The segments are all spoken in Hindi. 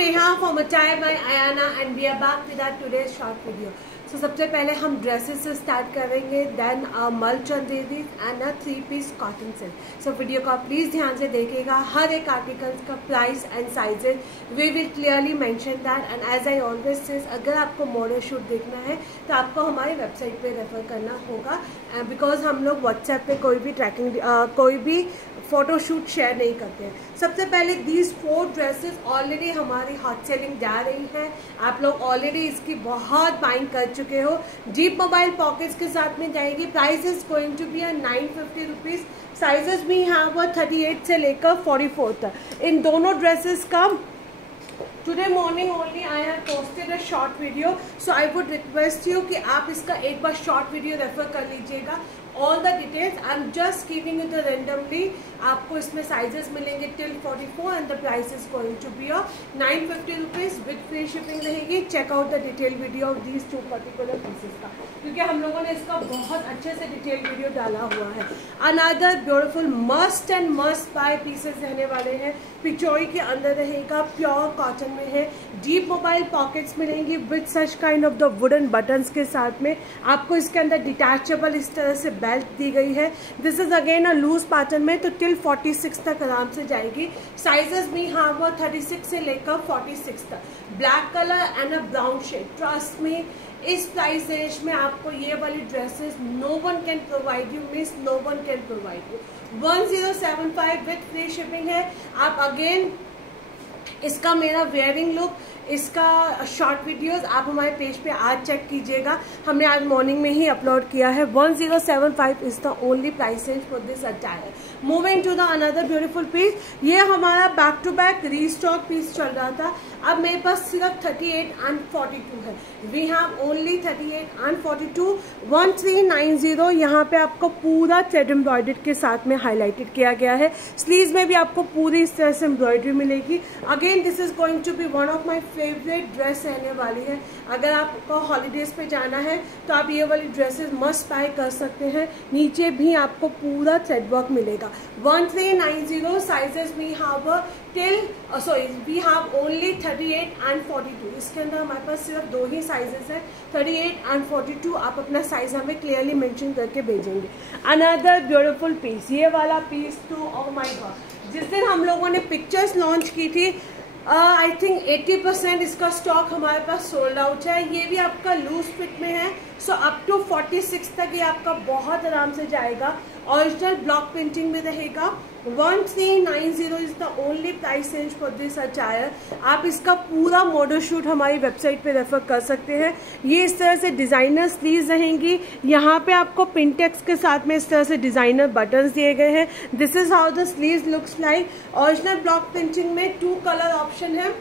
Neha from Attire by Ayana and we are back with our today's short video. So सबसे पहले हम ड्रेसेस से स्टार्ट करेंगे, देन मल Chanderi and a 3-piece cotton silk. So video को आप प्लीज़ ध्यान से देखिएगा. हर एक आर्टिकल्स का price and sizes we will clearly mention that. And as I always says, अगर आपको मॉडल शूट देखना है तो आपको हमारी वेबसाइट पे रेफर करना होगा, बिकॉज हम लोग व्हाट्सएप पे कोई भी ट्रैकिंग कोई भी फोटोशूट शेयर नहीं करते हैं. सबसे पहले दीज 4 ड्रेसेस ऑलरेडी हमारी हॉट सेलिंग जा रही हैं. आप लोग ऑलरेडी इसकी बहुत बाइंग कर चुके हो. डीप मोबाइल पॉकेट्स के साथ में जाएगी. Price is going to be 950 rupees. Sizes भी यहाँ पर 38 से लेकर 44 तक. इन दोनों ड्रेसेस का today morning only I have posted a short video. So I would request you कि आप इसका एक बार शॉर्ट वीडियो रेफर कर लीजिएगा. All the details I am just giving it randomly. आपको इसमें साइजेस मिलेंगे till 44 and the price is going to be 950 rupees with free shipping रहेगी. Check out the detail video of these 2 particular pieces का, क्योंकि हम लोगों ने इसका बहुत अच्छे से डिटेल वीडियो डाला हुआ है. Another beautiful must and must buy pieces रहने वाले हैं. पिचोई के अंदर रहेगा, प्योर कॉटन में है. डीप मोबाइल पॉकेट्स मिलेंगी with such kind of the wooden buttons के साथ में. आपको इसके अंदर डिटैचेबल इस तरह से बेल्ट दी गई है. This is again a loose pattern में, तो टिल 46 तक आराम से जाएगी. साइजेस भी हाँ वो 36 से लेकर 46 तक. Black colour and a brown shade. Trust में इस प्राइस रेंज में आपको ये वाली dresses no one can provide you, miss no one can provide you. 1075 with free shipping है. आप अगेन इसका मेरा वेयरिंग लुक, इसका शॉर्ट वीडियोस आप हमारे पेज पे आज चेक कीजिएगा. हमने आज मॉर्निंग में ही अपलोड किया है. 1075 is the only price range for this attire. Moving to the another beautiful piece. ये हमारा back to back restock piece चल रहा था. अब मेरे पास सिर्फ 38 एंड 42 है. We have only 38 and 42. 1390 यहाँ पे आपको पूरा थ्रेड एम्ब्रॉयडर्ड के साथ में हाईलाइटेड किया गया है. स्लीव्स में भी आपको पूरी इस तरह से एम्ब्रॉयडरी मिलेगी. Again this is going to be one of my favourite dress रहने वाली है. अगर आपको हॉलीडेज पे जाना है तो आप ये वाली ड्रेसेस मस्ट बाय कर सकते हैं. नीचे भी आपको पूरा थ्रेड वर्क मिलेगा. 1390 sizes we have till we have only 38 and 42. इसके अंदर हमारे पास सिर्फ 2 ही साइजेस हैं, 38 एंड 42. आप अपना साइज हमें क्लियरली मेंशन करके भेजेंगे. अनदर ब्यूटीफुल पीस, ये वाला पीस तो ओह माय गॉड, जिस दिन हम लोगों ने पिक्चर्स लॉन्च की थी आई थिंक 80% इसका स्टॉक हमारे पास सोल्ड आउट है. ये भी आपका लूज फिट में है. सो अप टू 46 तक ये आपका बहुत आराम से जाएगा. ओरिजिनल ब्लॉक प्रिंटिंग में रहेगा. 1390 is the only price range for this attire. आप इसका पूरा मॉडल शूट हमारी वेबसाइट पे रेफर कर सकते हैं. ये इस तरह से डिजाइनर स्लीव्स रहेंगी. यहाँ पे आपको पिनटेक्स के साथ में इस तरह से डिजाइनर बटन्स दिए गए हैं. This is how the sleeves looks like. Original block printing में 2 कलर ऑप्शन है.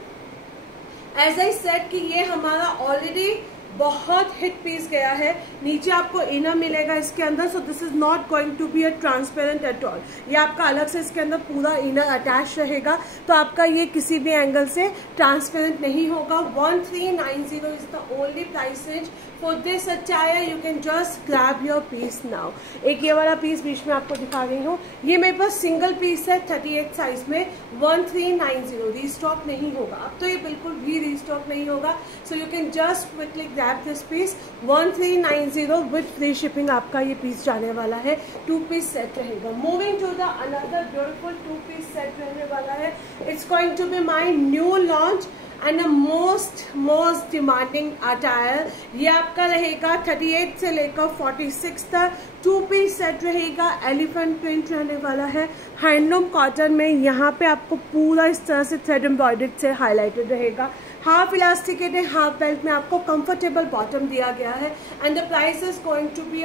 एज आई सेड कि ये हमारा ऑलरेडी बहुत हिट पीस गया है. नीचे आपको इनर मिलेगा इसके अंदर. So this is not going to be a transparent at all. ये आपका अलग से इसके अंदर पूरा इनर अटैच रहेगा, तो आपका ये किसी भी एंगल से ट्रांसपेरेंट नहीं होगा. 1390 is the only price range for this attire. You can just grab your piece now. एक ये वाला पीस बीच में आपको दिखा रही हूँ. ये मेरे पास सिंगल पीस है 38 साइज में. 1390 रीस्टॉक नहीं होगा. अब तो ये बिल्कुल भी रीस्टॉक नहीं होगा. So you can just quickly grab this piece. 1390 with free shipping आपका ये पीस जाने वाला है. 2-piece सेट रहेगा. Moving to the another beautiful 2-piece set रहने वाला है. It's going to be my new launch and a most demanding attire. ये आपका रहेगा 38 से लेकर 46 तक. 2-piece सेट रहेगा. एलिफेंट प्रिंट रहने वाला है. हैंडलूम कॉटन में यहाँ पे आपको पूरा इस तरह से थ्रेड एम्ब्रॉयडर्ड से हाईलाइटेड रहेगा. हाफ इलास्टिकेट है, हाफ बेल्ट में आपको कंफर्टेबल बॉटम दिया गया है. And the price is going to be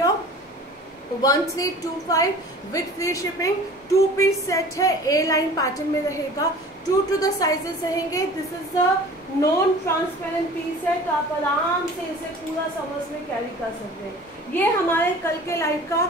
1325 with free shipping. 2-piece set है. ए लाइन पैटर्न में रहेगा. 2 to the साइजेस रहेंगे. This is a non transparent piece है, तो आप आराम से इसे पूरा समर्स में कैरी कर सकते हैं. ये हमारे कल के लाइव का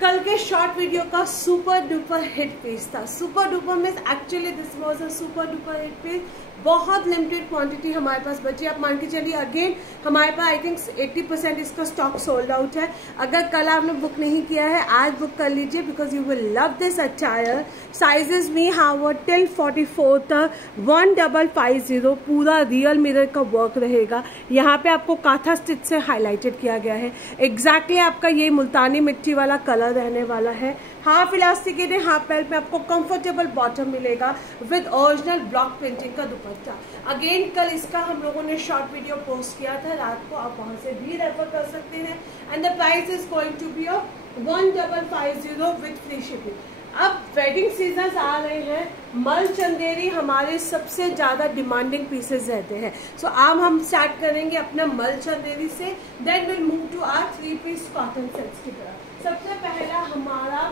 कल के शॉर्ट वीडियो का सुपर डुपर हिट पीस था। Super duper means actually this was a super duper hit piece. बहुत लिमिटेड क्वांटिटी हमारे पास बची। आप मान के चलिए अगेन हमारे पास आई थिंक 80% इसका स्टॉक सोल्ड आउट है। अगर कल आपने बुक नहीं किया है आज बुक कर लीजिए because you will love this attire. Sizes we have till 44 तक 1550 पूरा रियल मिरर का वर्क रहेगा। यहाँ पे आपको काथा स्टिच से हाईलाइटेड किया गया है। एग्जैक्टली आपका ये मुल्तानी मिट्टी वाला कलर रहने वाला है। हाफ इलास्टिकेट है, हाफ बेल्ट में आपको कंफर्टेबल बॉटम मिलेगा विद ओरिजिनल ब्लॉक प्रिंटिंग का दुपट्टा। अगेन कल इसका हम लोगों ने शॉर्ट वीडियो पोस्ट किया था रात को, आप वहां से भी रेफर कर सकते हैं। And the price is going to be 1550 with free shipping. अब वेडिंग सीजन आ रहे हैं, मल चंदेरी हमारे सबसे ज्यादा डिमांडिंग पीसेस रहते हैं। सो अब हम स्टार्ट करेंगे अपना मल चंदेरी से, then will move to our 3 piece cotton sets की तरफ। सबसे पहला हमारा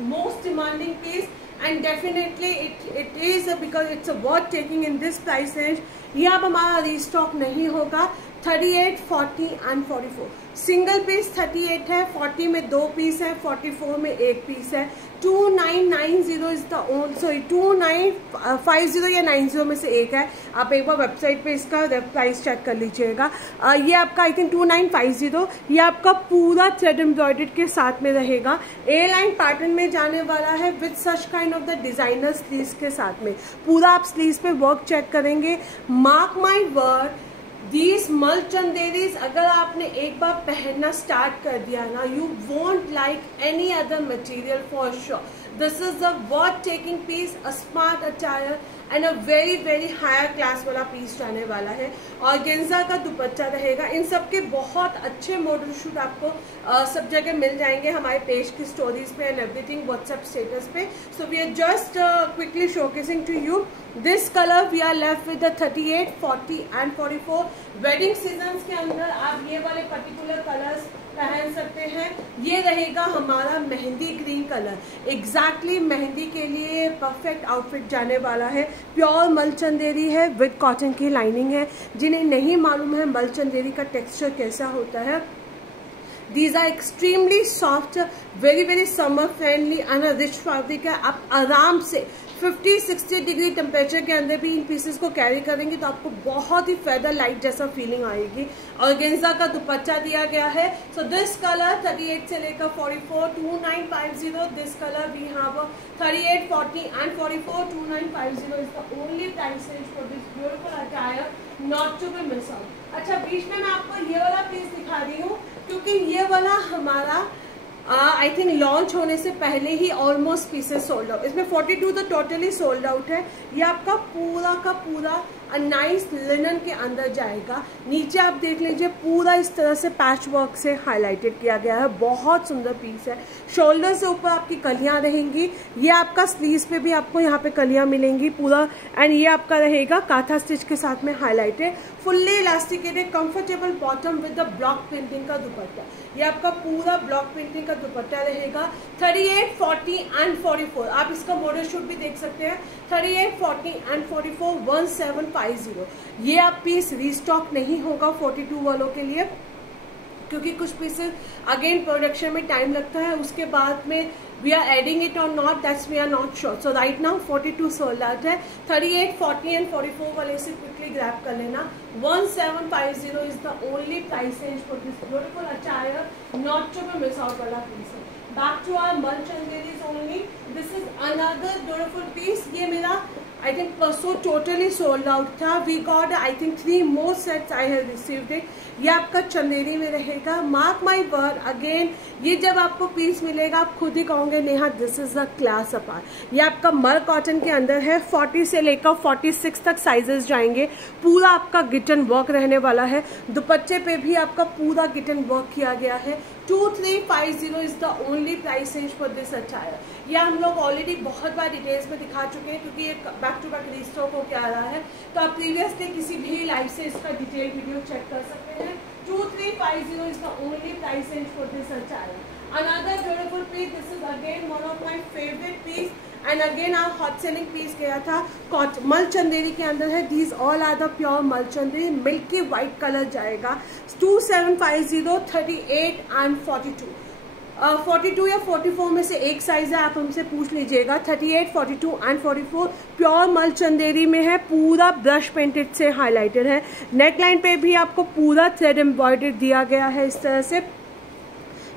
most demanding piece and definitely it is because it's a worth taking in this price range। ये अब हमारा रीस्टॉक नहीं होगा। 38, 40 एंड 44 सिंगल पीस 38 है, 40 में 2 पीस है, 44 में 1 पीस है। 2990 इज द ओन, सॉरी 2950 या 90 में से एक है। आप एक बार वेबसाइट पे इसका प्राइस चेक कर लीजिएगा। ये आपका आई थिंक 2950, ये आपका पूरा थ्रेड एम्ब्रॉयडर्ड के साथ में रहेगा। ए लाइन पैटर्न में जाने वाला है with such kind of the designer sleeves के साथ में। पूरा आप स्लीव्स पे वर्क चेक करेंगे। मार्क माई वर्ड, These मल चंदेरीज अगर आपने एक बार पहनना स्टार्ट कर दिया ना, you want like any other material for sure. This is a worth taking piece, a smart attire and a very very higher class वाला पीस रहने वाला है। और गेंजा का दुपट्टा रहेगा। इन सब के बहुत अच्छे मॉडल शूट आपको सब जगह मिल जाएंगे हमारे पेज की स्टोरीज पे एंड एवरीथिंग व्हाट्सएप स्टेटस पे। So we are just quickly showcasing to you this colour. We are left with the 38, 40 and 44। Wedding season के अंदर आप ये वाले पर्टिकुलर कलर्स पहन सकते हैं। ये रहेगा हमारा mehndi green colour. Exactly mehndi के लिए परफेक्ट आउटफिट जाने वाला है। प्योर मल चंदेरी है विद कॉटन की लाइनिंग है। जिन्हें नहीं मालूम है मल चंदेरी का टेक्सचर कैसा होता है, These are extremely soft, very very summer friendly and a rich fabric है। आप आराम से 50-60 डिग्री टेम्परेचर के अंदर भी इन पीसेस को कैरी करेंगे तो आपको बहुत ही फेदर लाइट जैसा फीलिंग आएगी। और गेंजा का दुपट्टा दिया गया है। सो दिस कलर 38 से लेकर 44 2950। This colour we have 38, 40 and 44 2950 is the only price range for this beautiful attire, not to be miss out. अच्छा, बीच में मैं आपको ये वाला पीस दिखा रही हूँ क्योंकि ये वाला हमारा आई थिंक लॉन्च होने से पहले ही ऑलमोस्ट पीसेस सोल्ड आउट। इसमें 42 तो टोटली सोल्ड आउट है। ये आपका पूरा का पूरा नाइस लिनन के अंदर जाएगा। नीचे आप देख लीजिए पूरा इस तरह से पैच वर्क से हाईलाइटेड किया गया है। बहुत सुंदर पीस है। शोल्डर से ऊपर आपकी कलियां रहेंगी। ये आपका स्लीव्स पे भी आपको यहाँ पे कलियां मिलेंगी पूरा। एंड ये आपका रहेगा काथा स्टिच के साथ में highlighted, fully elasticated comfortable bottom with the block printing का दुपट्टा। ये आपका पूरा ब्लॉक प्रिंटिंग का दुपट्टा रहेगा। 38, 40 एंड 44 आप इसका मॉडल शूट भी देख सकते हैं। 38, 40 एंड 44 1750। ये आप पीस रीस्टॉक नहीं होगा 42 वालों के लिए क्योंकि कुछ पीसेस अगेन प्रोडक्शन में टाइम लगता है। उसके बाद में वी आर एडिंग इट और not, that's we are not sure. So right now 42 sold out है। 38, 40 एंड 44 वाले से क्विकली ग्रैब कर लेना। 1750 is the only price range for this beautiful attire, not to be miss out वाला पीस है। Back to our mul chanderis only. This is another beautiful piece. ये मेरा I think परसों totally sold out था। We got I think 3 more sets I have received it। ये आपका चंदेरी में रहेगा। मार्क माई वर्ड, अगेन ये जब आपको पीस मिलेगा आप खुद ही कहोगे Neha this is a class apart. ये आपका मल कॉटन के अंदर है। 40 से लेकर 46 तक साइजेस जाएंगे। पूरा आपका गिटन वर्क रहने वाला है। दुपट्टे पे भी आपका पूरा गिटन वर्क किया गया है। 2350 is the only price range for this attire. यह हम लोग ऑलरेडी बहुत बार डिटेल्स में दिखा चुके हैं क्योंकि ये बैक टू बैक रीस्टॉक होकर आ रहा है। तो आप प्रीवियसली किसी भी लाइव से इसका डिटेल वीडियो चेक कर सकते हैं। 2350 is the only price range for this attire. Another beautiful piece. This is again one of my favorite piece. And again our hot selling piece गया था मल चंदेरी के अंदर है। These all are the pure मल चंदेरी, मिल्की व्हाइट कलर जाएगा। 2750, 38 and 42. 42 या 44 में से एक साइज है, आप हमसे पूछ लीजिएगा। 38, 42 एंड 44 प्योर मल चंदेरी में है, पूरा ब्रश पेंटेड से हाईलाइटेड है। नेक लाइन पे भी आपको पूरा थ्रेड एम्ब्रॉयडर्ड दिया गया है इस तरह से।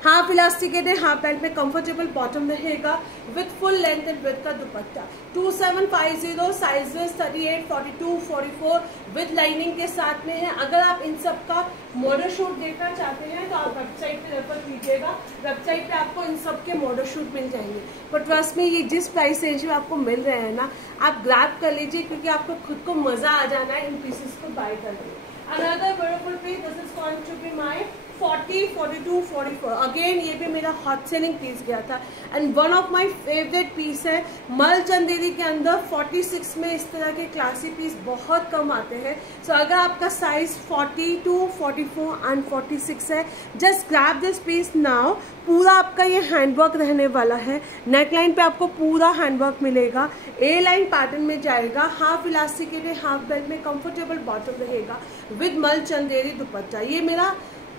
हाफ इलास्टिकेट है, हाफ बेल्ट में कंफर्टेबल बॉटम रहेगा with full length and with का दुपट्टा। 2750 साइजेस 38, 42, 44 विथ लाइनिंग के साथ में है। अगर आप इन सब का मॉडल शूट देखना चाहते हैं तो आप वेबसाइट पे रेफर कीजिएगा, वेबसाइट पे आपको इन सब के मॉडल शूट मिल जाएंगे। पर ट्रस्ट में ये जिस प्राइस रेंज में आपको मिल रहे हैं ना, आप ग्रैब कर लीजिए, क्योंकि आपको खुद को मजा आ जाना है इन पीसेस को बाय करके। Another beautiful piece, this is going to be my 40, 42, 44. Again ये भी मेरा हॉट सेलिंग पीस गया था and one of my favourite piece है। मल चंदेरी के अंदर 46 में इस तरह के क्लासी पीस बहुत कम आते हैं। सो अगर आपका साइज 42, 44 एंड 46 है, just grab this piece now. पूरा आपका ये हैंडवर्क रहने वाला है। नेक लाइन पे आपको पूरा हैंडवर्क मिलेगा, ए लाइन पैटर्न में जाएगा, हाफ इलास्टिकेटेड हाफ बेल्ट में कंफर्टेबल बॉटम रहेगा विद मल चंदेरी दुपट्टा। ये मेरा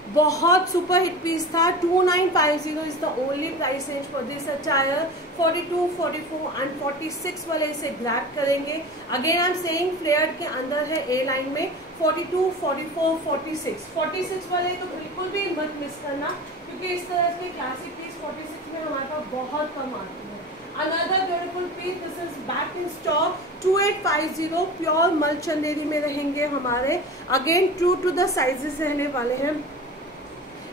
बहुत सुपर हिट पीस था। 2950 is the only price range for this attire. 42, 44 and 46 वाले इसे ग्रैब करेंगे। Again I am saying flare के अंदर है ए लाइन में 42, 44, 46। 46 वाले तो बिल्कुल भी मत मिस करना, क्योंकि इस तरह के क्लासिक पीस 46 में हमारे पास बहुत कम आते हैं। Another beautiful piece, this is back in stock 2850 pure mul Chanderi में रहेंगे हमारे। Again true to the sizes रहने वाले हैं।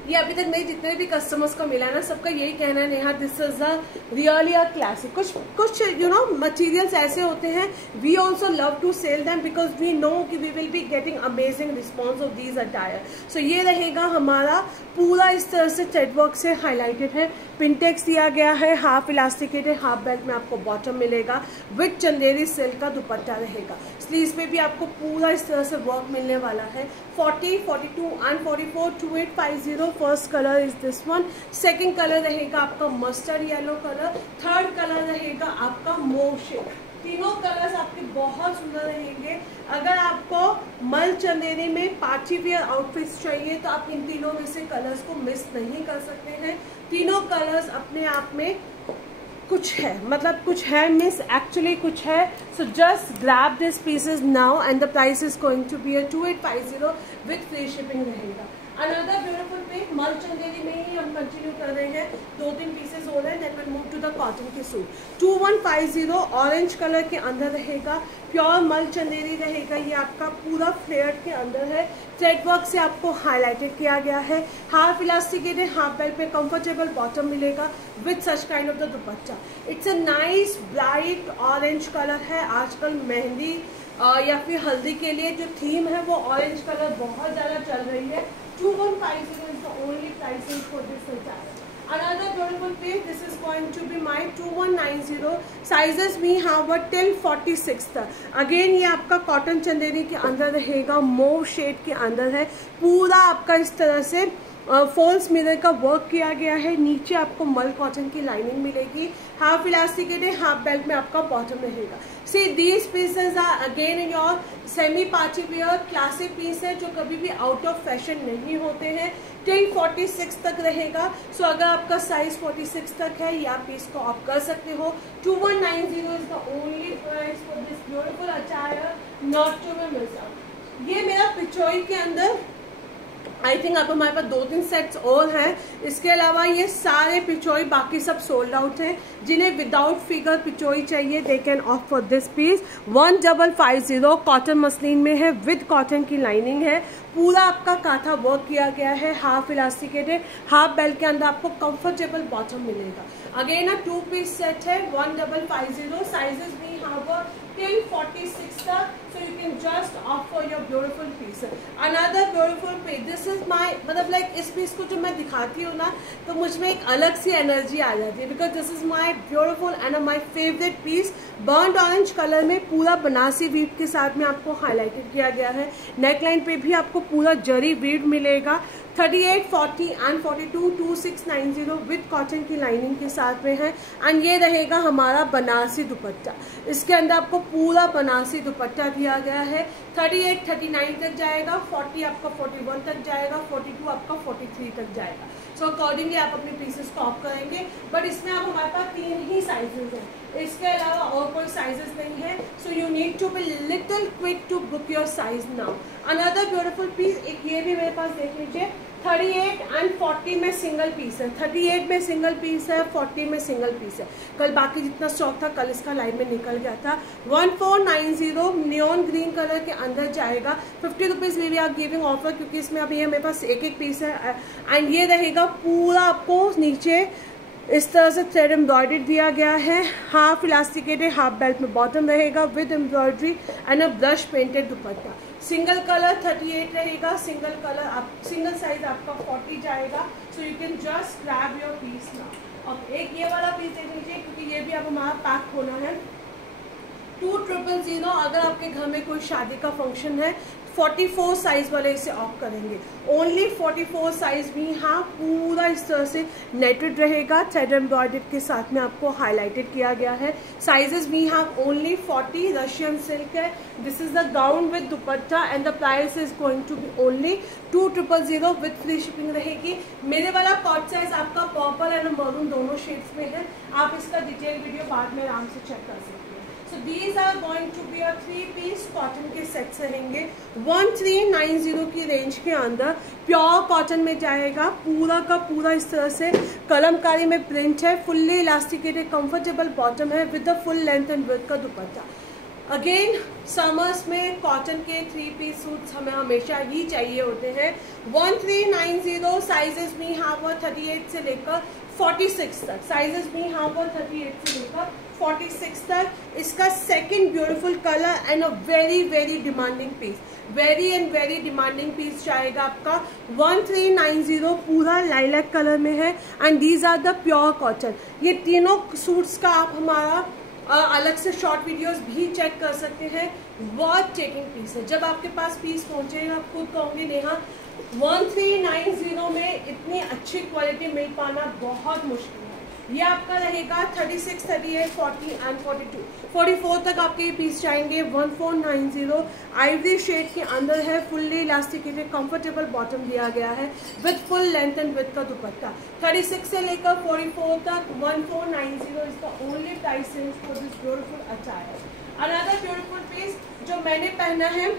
ये अभी तक मेरे जितने भी कस्टमर्स को मिला है ना, सबका यही कहना है, Neha this is a really a classic. कुछ यू नो मटेरियल्स ऐसे होते हैं, we also love to sell them because we know कि we will be getting amazing response of these attire. So ये रहेगा हमारा पूरा इस तरह से थ्रेडवर्क से हाईलाइटेड है। पिंटेक्स दिया गया है, हाफ इलास्टिकेटेड हाफ बेल्ट में आपको बॉटम मिलेगा विथ चंदेरी सिल्क का दुपट्टा रहेगा। स्लीव्स पे भी आपको पूरा इस तरह से वर्क मिलने वाला है। 40, 42 and 44 2850। First colour is this one. Second colour रहेगा आपका mustard yellow colour. Third colour रहेगा आपका मोव शेड। तीनों कलर्स आपके बहुत सुंदर रहेंगे। अगर आपको मल चंदेरी में पार्टी वेयर आउटफिट्स चाहिए तो आप इन तीनों में से कलर्स को मिस नहीं कर सकते हैं। तीनों कलर्स अपने आप में कुछ है, मतलब कुछ है मिस, एक्चुअली कुछ है। So just grab this pieces now and the price is going to be 2850 with free shipping रहेगा। Another beautiful pink mul Chanderi में ही हम कंटिन्यू कर रहे हैं। 2-3 पीसेस हो रहे हैं, then will move to the cotton के सूट। 2150 ऑरेंज कलर के अंदर रहेगा, प्योर मल चंदेरी रहेगा। ये आपका पूरा फ्लेयर के अंदर है, थ्रेडवर्क से आपको हाईलाइटेड किया गया है। हाफ इलास्टिकेटेड हाफ बेल्ट पे कंफर्टेबल बॉटम मिलेगा with such kind of the dupatta. It's a nice bright orange colour है। आजकल मेहंदी या फिर हल्दी के लिए जो थीम है वो ऑरेंज कलर बहुत ज्यादा चल रही है। 2150 is the only pricing for this attire. Another beautiful piece, this is going to be my 2190. Sizes we have till 46 तक। अगेन ये आपका कॉटन चंदेरी के अंदर रहेगा, मोव शेड के अंदर है। पूरा आपका इस तरह से फॉल्स मिरर का वर्क किया गया है। नीचे आपको मल कॉटन की लाइनिंग मिलेगी। हाफ इलास्टिकेटेड हाफ बेल्ट में आपका बॉटम रहेगा। See these pieces are again in your semi party wear classic piece है, जो कभी भी आउट ऑफ फैशन नहीं होते हैं। टिल 46 तक रहेगा। सो अगर आपका साइज 46 तक है, या पीस को आप कर सकते हो। 2190 is the only price for this beautiful attire, not to be miss out. ये मेरा पिचोई के अंदर आई थिंक अब हमारे पास 2-3 सेट्स और हैं। इसके अलावा ये सारे पिचोई बाकी सब सोल्ड आउट हैं। जिन्हें विदाउट फिगर पिचोई चाहिए they can off for this piece. 1550 cotton muslin में है, विद कॉटन की लाइनिंग है। पूरा आपका काथा वर्क किया गया है। हाफ इलास्टिकेटेड हाफ बेल्ट के अंदर आपको कंफर्टेबल बॉटम मिलेगा। अगेन अ 2 पीस सेट है। 1550 साइजेस भी यहाँ till 46 तक, so you can just opt for your beautiful piece. Another beautiful piece, this is my, मतलब like इस पीस को जो मैं दिखाती हूँ ना, तो मुझ में एक अलग सी एनर्जी आ जाती है, because this is my beautiful and my favorite piece। Burned orange colour में पूरा बनारसी वीव के साथ में आपको हाईलाइटेड किया गया है। नेकलाइन पे भी आपको पूरा जरी वीव मिलेगा। 38, 40 एंड 42 2690 विद कॉटन की लाइनिंग के साथ में है। एंड ये रहेगा हमारा बनारसी दुपट्टा। इसके अंदर आपको पूरा बनारसी दुपट्टा दिया गया है। 38, 39 तक जाएगा। 40 आपका 41 तक जाएगा, 42 आपका 43 तक जाएगा। सो अकॉर्डिंगली आप अपने पीसेस को ऑफ करेंगे। बट इसमें अब हमारे पास 3 ही साइजेस हैं, इसके अलावा और कोई साइजेस नहीं है। So you need to be little quick to book your size now. Another beautiful piece, एक ये भी मेरे पास देख लीजिए, 38 एंड 40 में सिंगल पीस है, 38 में सिंगल पीस है, 40 में सिंगल पीस है। कल बाकी जितना स्टॉक था कल इसका लाइव में निकल गया था। 1490 नियॉन ग्रीन कलर के अंदर जाएगा। 50 rupees we are giving offer, क्योंकि इसमें अभी ये मेरे पास एक पीस है। एंड ये रहेगा पूरा आपको नीचे इस तरह से थ्रेड एम्ब्रॉयडरी दिया गया है, हाफ इलास्टिकेटेड, हाफ बेल्ट में बॉटम रहेगा with embroidery and a brush painted dupatta. Single colour 38 रहेगा, सिंगल कलर आप सिंगल साइज आपका 40 जाएगा। So you can just grab your piece now. अब एक ये वाला पीस देख लीजिए, क्योंकि ये भी अब हमारा पैक होना है। 2000 अगर आपके घर में कोई शादी का फंक्शन है, 44 साइज वाले इसे ऑफ करेंगे। ओनली 44 साइज भी यहाँ पूरा इस तरह से नेटेड रहेगा, थ्रेड एम्ब्रॉयडर्ड के साथ में आपको हाईलाइटेड किया गया है। साइजेस भी यहाँ ओनली 40, रशियन सिल्क है। This is the gown with dupatta and the price is going to be only 2000 with free shipping रहेगी। मेरे वाला कॉट साइज आपका पर्पल एंड मरून दोनों शेड्स में है। आप इसका डिटेल वीडियो बाद में आराम से चेक कर सकते हैं। So these are going to be a 3-piece cotton के सेट्स रहेंगे 1390 की रेंज के अंदर। प्योर कॉटन में जाएगा, पूरा का पूरा इस तरह से कलमकारी में प्रिंट है, फुल्ली इलास्टिकेटेड कंफर्टेबल बॉटम है with the full length and width का दुपट्टा। अगेन समर्स में कॉटन के 3-पीस सूट्स हमें हमेशा ही चाहिए होते हैं। 1390 साइजेस भी यहाँ पर 38 से लेकर 46 तक, साइजेस भी यहाँ पर 38 से लेकर 46 तक। इसका second beautiful colour and a very very demanding piece, very and very demanding piece जाएगा आपका 1390, पूरा लाइलैक कलर में है and these are the pure cotton. ये तीनों सूट्स का आप हमारा अलग से शॉर्ट वीडियोस भी चेक कर सकते हैं। वर्थ टेकिंग पीस है। जब आपके पास पीस पहुंचेगा आप खुद कहोगे नेहा 1390 में इतनी अच्छी क्वालिटी मिल पाना बहुत मुश्किल है। ये आपका रहेगा 36, 38, 40 एंड 42, 44 तक आपके ये पीस जाएंगे। 1490 आइवरी शेड के अंदर है, फुल्ली इलास्टिकेटेड कंफर्टेबल बॉटम दिया गया है with full length and width का दुपट्टा। 36 से लेकर 44 तक 1490 is the only price range for this beautiful attire. Another beautiful piece जो मैंने पहना है,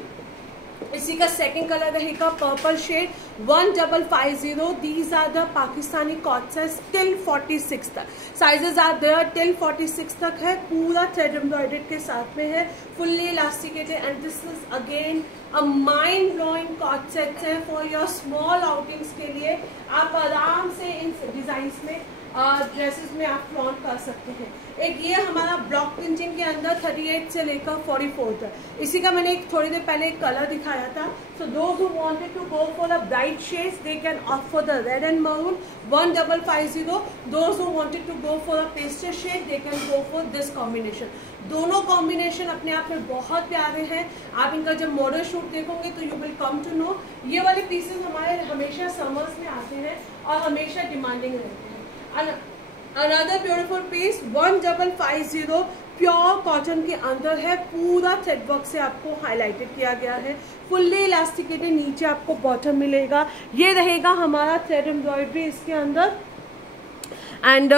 इसी का सेकंड कलर रहेगा purple shade 1550। These are the Pakistani co-ord size till 46 तक, साइजेस आर देयर टिल 46 तक है। पूरा थ्रेड एम्ब्रॉयडर्ड के साथ में है, fully elasticated and this is again a mind blowing co-ord sets है फॉर योर स्मॉल आउटिंग्स के लिए। आप आराम से इन डिजाइन में ड्रेसेस में आप फ्लॉन्ट कर सकते हैं। एक ये हमारा ब्लॉक प्रिंटिंग के अंदर 38 से लेकर 44 तक, इसी का मैंने एक थोड़ी देर पहले एक कलर दिखाया था। So those who wanted to go for a bright shades they can opt for the red and maroon 1550। Those who wanted to go for a pastel shade they can go for this combination. दोनों कॉम्बिनेशन अपने आप में बहुत प्यारे हैं। आप इनका जब मॉडल शूट देखोगे तो you will come to know. ये वाले पीसेस हमारे हमेशा समर्स में आते हैं और हमेशा डिमांडिंग रहते हैं। Another beautiful piece 1550 pure cotton के अंदर है, पूरा थ्रेड वर्क से आपको हाईलाइटेड किया गया है, फुल्ली इलास्टिकेटेड, नीचे आपको बॉटम मिलेगा। ये रहेगा हमारा थ्रेड एम्ब्रॉयडरी इसके अंदर एंड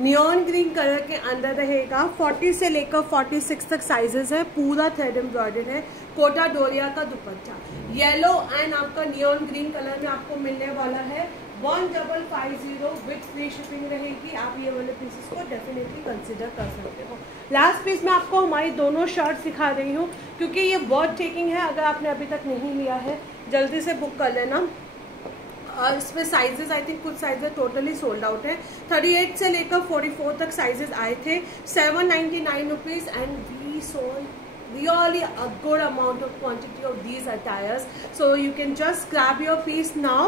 नियॉन ग्रीन कलर के अंदर रहेगा। 40 से लेकर 46 तक साइजेस है, पूरा थ्रेड एम्ब्रॉयडर्ड है, कोटा डोरिया का दुपट्टा। येलो एंड आपका नियॉन ग्रीन कलर में आपको मिलने वाला है 1550 विद फ्री शिपिंग रहेगी। आप ये वाले पीसेस को डेफिनेटली कंसिडर कर सकते हो। लास्ट पीस में आपको हमारी दोनों शर्ट्स दिखा रही हूँ, क्योंकि ये वर्थ टेकिंग है। अगर आपने अभी तक नहीं लिया है जल्दी से बुक कर लेना। इसमें साइजेस आई थिंक कुछ साइजेस टोटली सोल्ड आउट है। 38 से लेकर 44 तक साइजेस आए थे। 799 rupees and we sold really a good amount of quantity of these attires, so you can just grab your piece now.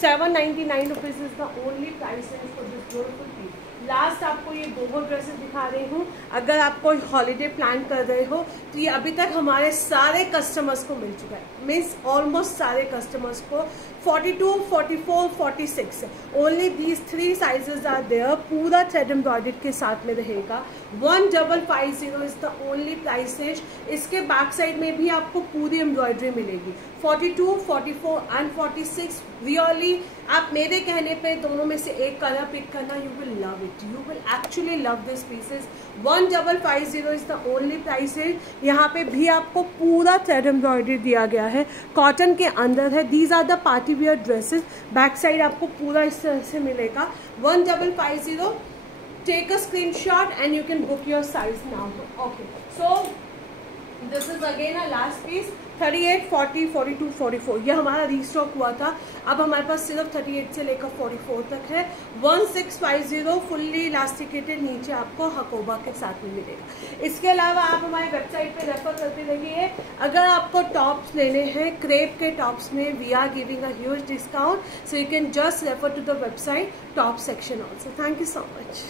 799 rupees is the only price range for this beautiful piece. Last आपको ये बोहो ड्रेसेस दिखा रही हूँ। अगर आप कोई हॉलीडे प्लान कर रहे हो तो ये अभी तक हमारे सारे कस्टमर्स को मिल चुका है, मीन्स ऑलमोस्ट सारे कस्टमर्स को। 42, 44, 46 only these 3 sizes are there. पूरा थ्रेड एम्ब्रॉयडर्ड के साथ में रहेगा। 1550 is the only price range. इसके बैक साइड में भी आपको पूरी एम्ब्रॉयडरी मिलेगी। 42, 44 एंड 46 रियली आप मेरे कहने पे दोनों में से एक कलर पिक करना, you will love it, you will actually love this pieces. 1550 is the only price range. यहाँ पे भी आपको पूरा थ्रेड एम्ब्रॉयडरी दिया गया है, कॉटन के अंदर है। These are the party wear dresses. Back side आपको पूरा इस तरह से मिलेगा। 1550, take a screenshot and you can book your size now. Okay, so this is again a last piece। 38, 40, 42, 44 ये हमारा रीस्टॉक हुआ था। अब हमारे पास सिर्फ 38 से लेकर 44 तक है। 1650 फुल्ली इलास्टिकेटेड, नीचे आपको हकोबा के साथ में मिलेगा। इसके अलावा आप हमारी वेबसाइट पे रेफर करते रहिए। अगर आपको टॉप्स लेने हैं क्रेप के टॉप्स में, we are giving a huge discount, so you can just refer to the website top section also. Thank you so much.